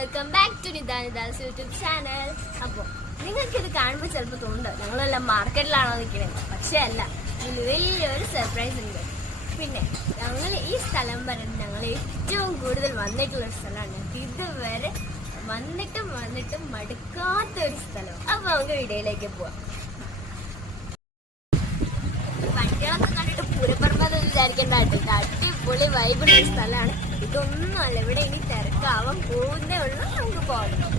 Welcome back to നിദാനിദാസ് YouTube channel അപ്പോൾ നിങ്ങൾക്ക് ഇത് കാണുമ്പോൾ ചിലപ്പോൾ തോന്നുന്നുണ്ട്. ഞങ്ങളെല്ലാം മാർക്കറ്റിലാണോ നിൽക്കുന്നത് പക്ഷേ അല്ല ഇതിന് വലിയൊരു സർപ്രൈസ് ഉണ്ട്. പിന്നെ ഞങ്ങൾ ഈ സ്ഥലം പറയുന്നത് ഞങ്ങൾ ഏറ്റവും കൂടുതൽ വന്നിട്ടുള്ള ഒരു സ്ഥലമാണ്. ഇതുവരെ വന്നിട്ടും വന്നിട്ടും മടുക്കാത്ത ഒരു സ്ഥലം. അപ്പോൾ നമുക്ക് വീഡിയോയിലേക്ക് പോവാം. വിചാരിക്കേണ്ട കേട്ടോ അടിപൊളി വൈബുള്ള സ്ഥലമാണ്. ഇതൊന്നുമല്ല ഇവിടെ ഇനി തിരക്കാവാൻ പോകുന്നേ ഉള്ളൂ. നമുക്ക് പോകണം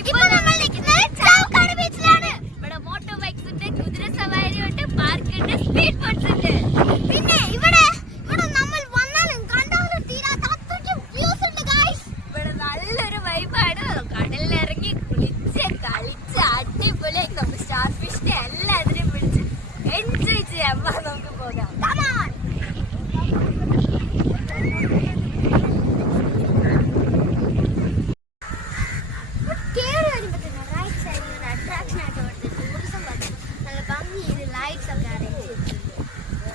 ഇപ്പൊ നമ്മൾ നിൽക്കുന്നത് ചാവക്കാട് ബീച്ചിലാണ് ഇവിടെ മോട്ടോർ ബൈക്സ് ഉണ്ട് കുതിര സവാരി ഉണ്ട് പാർക്ക് ഉണ്ട് സ്പീഡ് ബോട്ട്സ് ഉണ്ട് പിന്നെ ഇവിടെ ഇവിടെ നമ്മൾ വന്നാലും കണ്ടാലും തീരാത്ത അത്രയ്ക്കും വ്യൂസ് ഉണ്ട് ഗൈസ് ഇവിടെ നല്ലൊരു വൈബാണ് കടലിലിറങ്ങി കുളിച്ച് കളിച്ച് അടിപൊളിയായി നമുക്ക് സ്റ്റാർ ഫിഷിനെ എല്ലാത്തിനെയും പിടിച്ച് എൻജോയ് ചെയ്യാം വാ, നമുക്ക് പോകാം Come on. കേറി വരുമ്പോ തന്നെ റൈറ്റ് സൈഡിൽ ഒരു അട്രാക്ഷൻ ആയിട്ട് കൊടുത്ത് ടൂറിസം വന്ന് നല്ല ഭംഗിയിൽ ലൈറ്റ്സ് ഒക്കെ അറേഞ്ച് ചെയ്തിട്ടുണ്ട്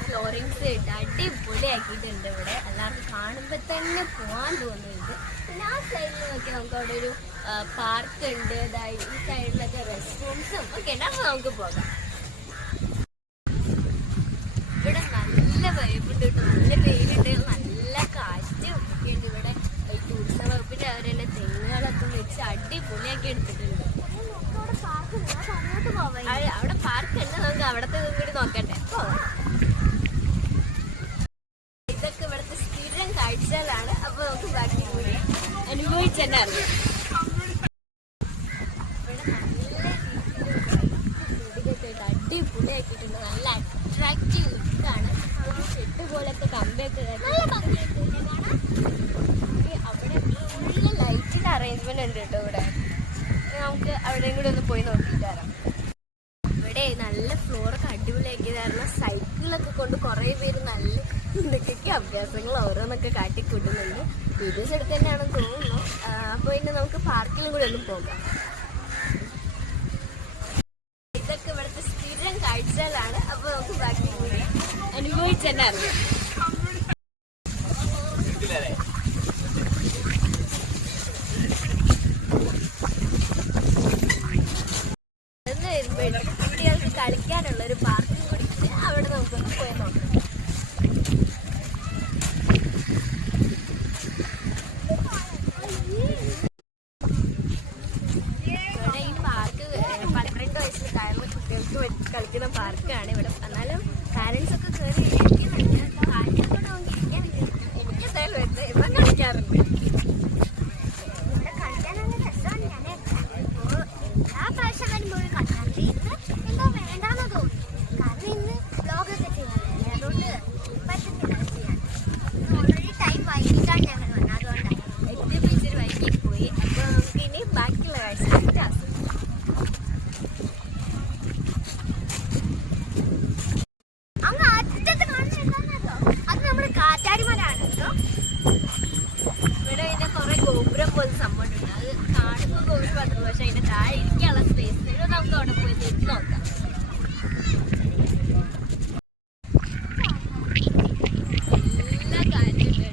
ഫ്ലോറിങ്സ് ഇട്ട് അടിപൊളിയാക്കിയിട്ടുണ്ട് ഇവിടെ എല്ലാവർക്കും കാണുമ്പോൾ തന്നെ പോകാൻ തോന്നുന്നുണ്ട്. പിന്നെ ആ സൈഡിൽ നോക്കി നമുക്ക് അവിടെ ഒരു പാർക്ക് ഉണ്ട്. ഈ സൈഡിലൊക്കെ റെസ്റ്റ് റൂംസും ഒക്കെ ഉണ്ട്. നമുക്ക് പോകാം ഇവിടെ നല്ല വൈബുണ്ട് കേട്ടോ നല്ല വെയിലുണ്ട് നല്ല കാറ്റും ഒക്കെ ഉണ്ട് ഇവിടെ ഈ ടൂറിസം വകുപ്പിന്റെ അവർ തന്നെ തെങ്ങുകളൊക്കെ വെച്ച് അടിപൊളിയാക്കി എടുത്തിട്ടുണ്ട് അവിടെ- അവിടെ പാർക്ക് ഉണ്ട് നമുക്ക് അവിടത്തെ ഇതും കൂടി നോക്കട്ടെ പോവാം ഇതൊക്കെ ഇവിടുത്തെ സ്ഥിരം കാഴ്ചകളാണ് അപ്പൊ നമുക്ക് ബാക്കി കൂടി ഇവിടെ നല്ല നല്ല അവിടെ അറേഞ്ച്മെന്റ് ഉണ്ട് ഇവിടെ നമുക്ക് അവിടെയും കൂടി ഒന്ന് പോയി നോക്കിയിട്ട് വരാം ഇവിടെ നല്ല ഫ്ലോറൊക്കെ കൊണ്ട് നല്ല അഭ്യാസങ്ങൾ ഓരോന്നൊക്കെ കാട്ടിക്കൂട്ടുന്നുണ്ട്. വീഡിയോസ് എടുത്ത് തന്നെയാണെന്ന് തോന്നുന്നു. അപ്പോൾ ഇനി നമുക്ക് പാർക്കിലും കൂടി ഒന്നും പോകാം. ഇതൊക്കെ ഇവിടുത്തെ സ്ഥിരം കാഴ്ചകളാണ്. അപ്പൊ നമുക്ക് ബാക്കി കൂടി അനുഭവിച്ച് തന്നെ അറിയാം. കുട്ടികൾക്ക് കളിക്കാനുള്ള ഒരു പാർക്കും കൂടി അവിടെ നമുക്കൊന്ന് പോയി നോക്കാം ഇവിടെ ഈ പാർക്ക് പന്ത്രണ്ട് വയസ്സിൽ കാരണം കുട്ടികൾക്ക് കളിക്കുന്ന പാർക്കാണ് ഇവിടെ. എന്നാലും പാരൻസ് ഒക്കെ കയറി എനിക്ക് എനിക്ക് എന്തായാലും വരുന്നത്. ഇപ്പം കളിക്കാറുണ്ട് ഇവിടെ കളിക്കാൻ നല്ല രസമാണ് ഞാൻ ഇപ്പോൾ എല്ലാ പ്രാവശ്യം വരുമ്പോഴും കളിക്കാറുണ്ട് ഇന്ന് എന്തോ വേണ്ടാന്ന് തോന്നി കാരണം ഇന്ന് ബ്ലോഗൊക്കെ ചെയ്യാനല്ലേ അതുകൊണ്ട് പറ്റുന്നില്ല ചെയ്യാൻ ഓൾറെഡി ടൈം വൈകിട്ടാണ് ഞങ്ങൾ വന്നത് അതുകൊണ്ടാണ് എത്തിയപ്പോൾ ഇച്ചിരി വൈകി പോയി അപ്പോൾ നമുക്ക് ഇനി ബാക്കിയുള്ള കാഴ്ച ആസ്വദിക്കാം അങ്ങ് അറ്റത്ത് കാണുന്നത് എന്താണെന്നോ അത് നമ്മുടെ കാറ്റാടിമലാണ് കേട്ടോ ഇവിടെ അതിന്റെ കുറെ ഗോപുരം പോലെ സംഭവം ഉണ്ട് അത് കാണുമ്പോൾ ഗോപുരം പറ്റുള്ളൂ പക്ഷെ അതിന്റെ താഴെ ഇരിക്കാനുള്ള സ്പേസ് ഇവിടെ നമുക്ക് അവിടെ പോയി തിരിഞ്ഞ് നോക്കാം എല്ലാ കാറ്റുണ്ട്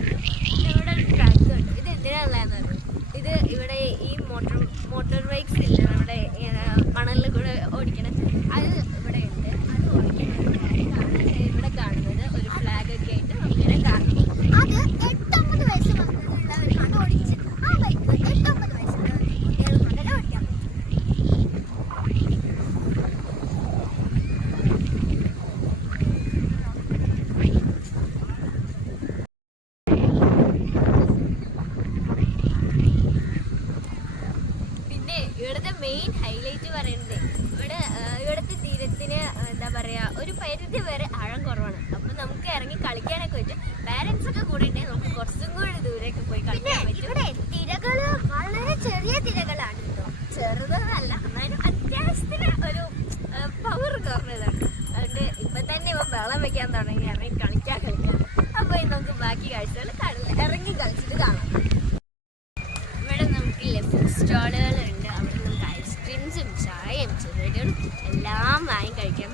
ഇവിടെ ഒരു ട്രാക്ക് ഉണ്ട് ഇത് എന്തിനാണെന്ന് അറിയോ ഇത് ഇവിടെ ഈ മോട്ടോർ മോട്ടോർ ബൈക്സ് ഇല്ല നമ്മുടെ ഇങ്ങനെ മണലിൽ കൂടെ ഓടിക്കണം അത് ഇവിടെ ഉണ്ട് അത് ഓടിക്കണം ഇവിടെ കാണുന്നത് ഒരു ഫ്ലാഗ് ഒക്കെ ആയിട്ട് നമുക്കിങ്ങനെ കാണാം അത് എട്ടൊമ്പത് വയസ്സ് വന്നിട്ടുള്ളവർക്കാണ് ഓടിച്ച് ആ ബൈക്ക് എട്ടൊമ്പത് വയസ്സുള്ള കുട്ടികൾ മുതൽ ഓടിക്കാം പിന്നെ ഇവിടുത്തെ മെയിൻ ഹൈലൈറ്റ് പറയുന്നത് ഇവിടെ ഇവിടുത്തെ തീരത്തിന് എന്താ പറയാ ഒരു പരിധി വരെ ആഴം കുറവാണ്. അപ്പൊ നമുക്ക് ഇറങ്ങി കളിക്കാനൊക്കെ പറ്റും. പാരന്റ്സ് ഒക്കെ കൂടെ ഉണ്ടെങ്കിൽ നമുക്ക് കുറച്ചും കൂടി ദൂരേക്ക് പോയി കളിക്കാൻ പറ്റും. ഇവിടെ തിരകൾ വളരെ ചെറിയ തിരകളാണ് കേട്ടോ ചെറുതല്ല എന്നാലും അത്യാവശ്യത്തിന് ഒരു പവർ കുറഞ്ഞതാണ്. അതുകൊണ്ട് ഇപ്പൊ തന്നെ ഇപ്പൊ വെള്ളം വെക്കാൻ തുടങ്ങി ഇറങ്ങി കളിക്കാൻ കളിക്കാൻ. അപ്പോൾ നമുക്ക് ബാക്കി കാഴ്ചകൾ ഇറങ്ങി കളിച്ചിട്ട് കാണാം ഇവിടെ നമുക്കില്ലേ ഫുഡ് സ്റ്റാളുകളുണ്ട് അവിടെ നമുക്ക് ഐസ്ക്രീംസും ചായയും ചെറുകടികളും എല്ലാം വാങ്ങി കഴിക്കാൻ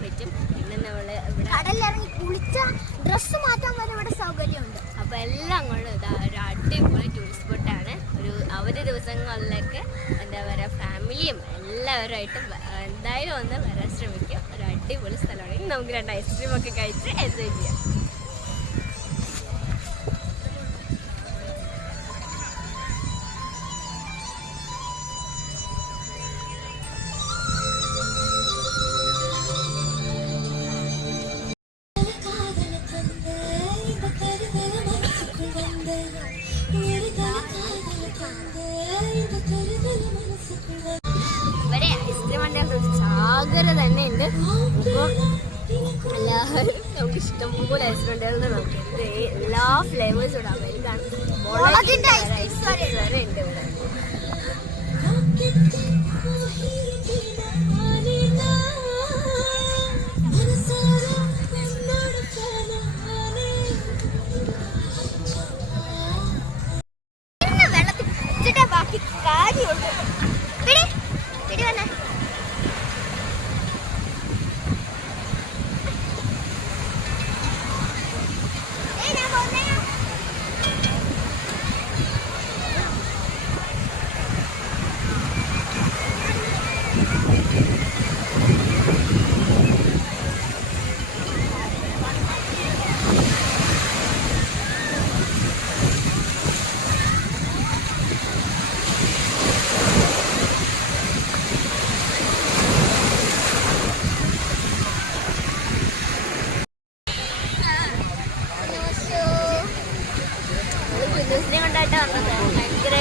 കുളിച്ച ഡ്രസ്സ് മാറ്റാൻ വരെ ഇവിടെ സൗകര്യമുണ്ട്. അപ്പോൾ എല്ലാം അങ്ങോട്ട് ഇതാ ഒരു അടിപൊളി ടൂറിസ്റ്റ് സ്പോട്ടാണ് ഒരു അവധി ദിവസങ്ങളിലൊക്കെ എന്താ പറയുക ഫാമിലിയും എല്ലാവരുമായിട്ടും എന്തായാലും ഒന്ന് വരാൻ ശ്രമിക്കും. ഒരു അടിപൊളി സ്ഥലമാണ്. നമുക്ക് രണ്ട് ഐസ്ക്രീം ഒക്കെ കഴിച്ച് എൻജോയ് ചെയ്യാം. ചാകര തന്നെ ഉണ്ട് അപ്പോൾ എല്ലാവരും നമുക്ക് ഇഷ്ടംപോലെ ഐസ്ക്രീം വണ്ടികളുടെ നമുക്ക് എല്ലാ ഫ്ലേവേഴ്സും ഇവിടെ അവൈലബിൾ ആണ് cream വരെ വരെ ഉണ്ട് ഇവിടെ.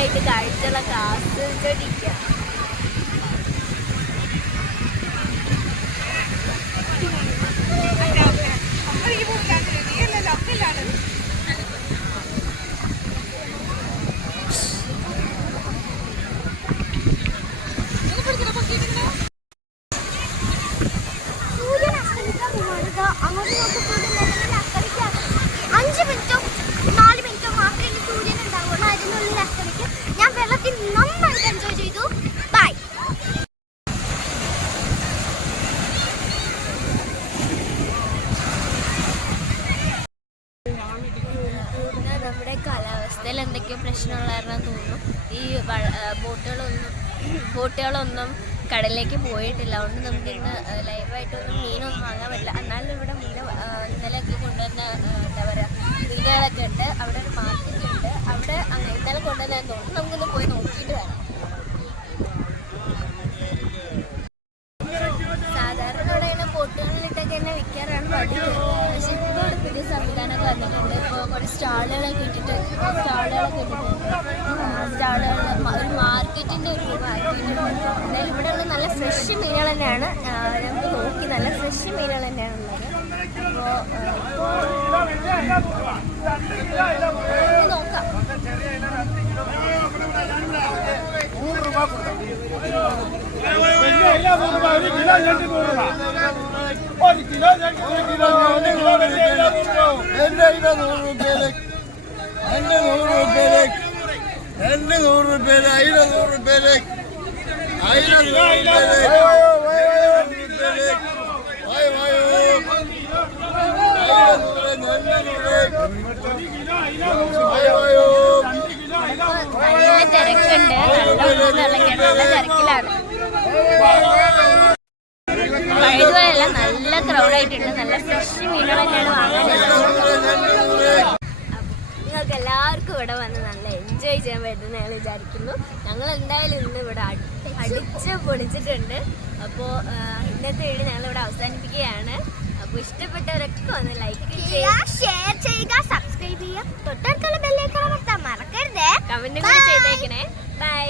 ഭയങ്കരമായിട്ട് കാഴ്ചകളൊക്കെ ആസ്വദിച്ചോണ്ടിരിക്കുക ബോട്ടുകളൊന്നും ബോട്ടുകളൊന്നും കടലിലേക്ക് പോയിട്ടില്ല. അതുകൊണ്ട് നമുക്ക് ഇന്ന് ലൈവായിട്ട് ലൈവായിട്ടൊന്നും മീനൊന്നും വാങ്ങാൻ പറ്റില്ല. എന്നാലും ഇവിടെ മുന്നേ ഇന്നലെയൊക്കെ കൊണ്ടുവന്ന എന്താ പറയുക മീനുകളൊക്കെ ഉണ്ട്. അവിടെ ഒരു മാർക്കറ്റ് ഉണ്ട്. അവിടെ ഇന്നലെ കൊണ്ടുവന്നതെന്ന് തോന്നുന്നു. നമുക്കൊന്ന് പോയി നോക്കിയിട്ട് വരാം. സാധാരണ ഇവിടെ ബോട്ടുകളിലിട്ടൊക്കെ തന്നെ വിൽക്കാറാണ് പക്ഷെ സംവിധാനമൊക്കെ വന്നിട്ടുണ്ട്. ഇപ്പോൾ കുറേ സ്റ്റാളുകളൊക്കെ ഇട്ടിട്ട് സ്റ്റാളുകളൊക്കെ ഇട്ടിട്ടുണ്ട് സ്റ്റാളുകൾ ഒരു മാർക്കറ്റിന്റെ ഒരു എന്തായാലും ഇവിടെയുള്ള നല്ല ഫ്രഷ് മീനുകൾ തന്നെയാണ്. നമുക്ക് നോക്കി നല്ല ഫ്രഷ് മീനുകൾ തന്നെയാണ് ഉള്ളത്. അപ്പോൾ നോക്കാം. ഒരു കിലോ രണ്ട് കിലോ. ഒരു കിലോ രണ്ട് കിലോ. വെള്ളി എല്ലാം നൂറ് രൂപയിലേക്ക് എന്റെ നൂറ് രൂപയിലേക്ക് എന്റെ നൂറ് രൂപയിലേക്ക് അയിര നൂറ് രൂപയിലേക്ക് അയില നൂറ് രൂപയിലേക്ക് നല്ല തിരക്കുണ്ട്. നല്ല തിരക്കിലാണ്. പഴയതുപോലെയല്ല നല്ല ക്രൗഡായിട്ടുണ്ട് നല്ല ഫ്രഷ് മീനുകളൊക്കെയാണ് വാങ്ങാനുള്ളത് നിങ്ങൾക്ക് എല്ലാവർക്കും ഇവിടെ വന്ന് നല്ല എൻജോയ് ചെയ്യാൻ പറ്റുമെന്ന് ഞങ്ങൾ വിചാരിക്കുന്നു. ഞങ്ങൾ എന്തായാലും ഇന്ന് ഇവിടെ അടി- അടിച്ച് പൊളിച്ചിട്ടുണ്ട്. അപ്പോൾ ഇന്നത്തെ വീഡിയോ ഞങ്ങൾ ഇവിടെ അവസാനിപ്പിക്കുകയാണ്. അപ്പോൾ ഇഷ്ടപ്പെട്ടവരൊക്കെ ഒന്ന് ലൈക്ക് ചെയ്യുക ഷെയർ ചെയ്യുക സബ്സ്ക്രൈബ് ചെയ്യുക. തൊട്ടടുത്തുള്ള ബെല്ലേക്കണം മറക്കരുത്. കമന്റ് കൂടി ചെയ്തേക്കണേ. ബൈ